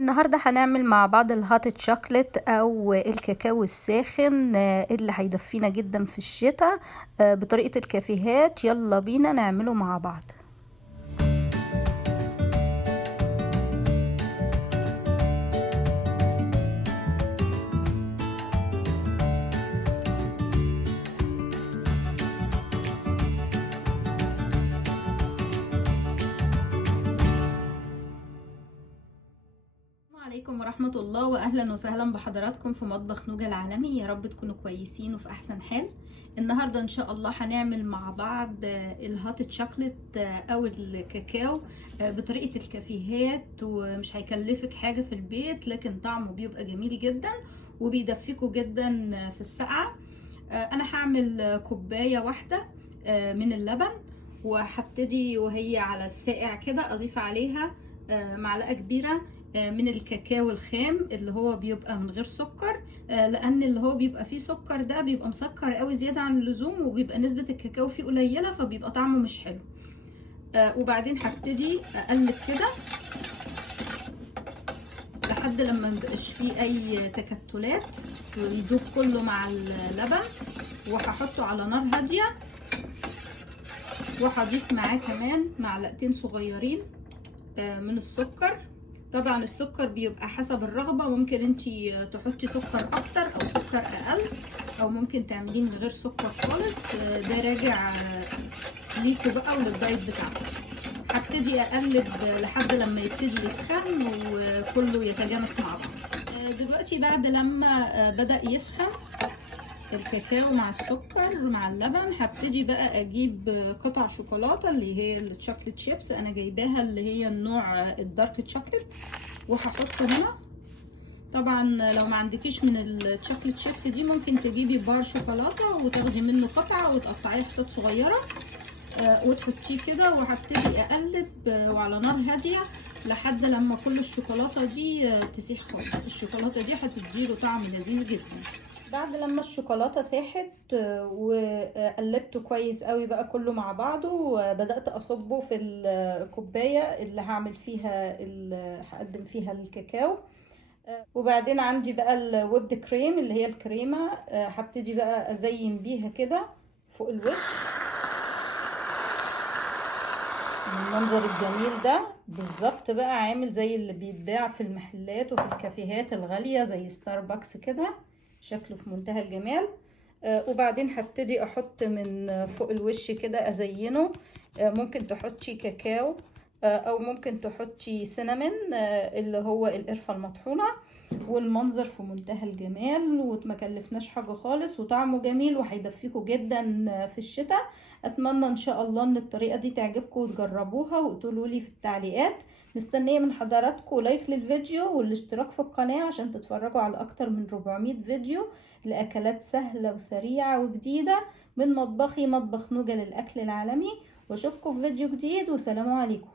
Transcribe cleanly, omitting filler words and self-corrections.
النهاردة هنعمل مع بعض الهات شوكليت او الكاكاو الساخن اللي هيدفينا جدا في الشتاء بطريقة الكافيهات. يلا بينا نعمله مع بعض. السلام عليكم ورحمة الله، وأهلا وسهلا بحضراتكم في مطبخ نوجة العالمي. يا رب تكونوا كويسين وفي أحسن حال. النهاردة إن شاء الله هنعمل مع بعض الهات شوكليت أو الكاكاو بطريقة الكافيهات، ومش هيكلفك حاجة في البيت، لكن طعمه بيبقى جميل جدا وبيدفيكوا جدا في السقعة. أنا هعمل كوباية واحدة من اللبن، وهبتدي وهي على الساقع كده أضيف عليها معلقة كبيرة من الكاكاو الخام اللي هو بيبقى من غير سكر، لان اللي هو بيبقى فيه سكر ده بيبقى مسكر قوي زياده عن اللزوم، وبيبقى نسبه الكاكاو فيه قليله فبيبقى طعمه مش حلو. وبعدين هبتدي اقلب كده لحد لما مبقاش فيه اي تكتلات ويدوب كله مع اللبن، وهحطه على نار هاديه، وهضيف معاه كمان معلقتين صغيرين من السكر. طبعا السكر بيبقى حسب الرغبة، ممكن انتي تحطي سكر اكتر او سكر اقل، او ممكن تعمليه من غير سكر خالص، ده راجع ليكوا بقى وللدايت بتاعكم. هبتدي اقلب لحد لما يبتدي يسخن وكله يتجانس مع بعض. دلوقتي بعد لما بدأ يسخن الكاكاو مع السكر مع اللبن، هبتدي بقى اجيب قطع شوكولاته اللي هي الشوكليت شيبس. انا جايباها اللي هي النوع الدارك شوكليت، وهحطه هنا. طبعا لو ما عندكيش من الشوكليت شيبس دي ممكن تجيبي بار شوكولاته وتاخدي منه قطعه وتقطعيه حتت صغيره وتحطيه كده. وهبتدي اقلب وعلى نار هاديه لحد لما كل الشوكولاته دي تسيح خالص. الشوكولاته دي هتديله طعم لذيذ جدا. بعد لما الشوكولاته ساحت وقلبته كويس قوي بقى كله مع بعضه، وبدات اصبه في الكوبايه اللي هعمل فيها هقدم فيها الكاكاو. وبعدين عندي بقى الويبد كريم اللي هي الكريمه، هبتدي بقى ازين بيها كده فوق الوش المنظر الجميل ده. بالظبط بقى عامل زي اللي بيتباع في المحلات وفي الكافيهات الغاليه زي ستاربكس كده، شكله في منتهى الجمال. وبعدين هبتدي احط من فوق الوش كده ازينه. ممكن تحطي كاكاو او ممكن تحطي سينامون اللي هو القرفة المطحونة، والمنظر في منتهى الجمال ومكلفناش حاجة خالص وطعمه جميل وهيدفيكوا جدا في الشتاء. اتمنى ان شاء الله ان الطريقة دي تعجبكم وتجربوها وتقولوا لي في التعليقات. مستنية من حضراتكم لايك للفيديو والاشتراك في القناة عشان تتفرجوا على اكتر من 400 فيديو لأكلات سهلة وسريعة وجديدة من مطبخي، مطبخ نوجة للأكل العالمي. واشوفكم في فيديو جديد، وسلام عليكم.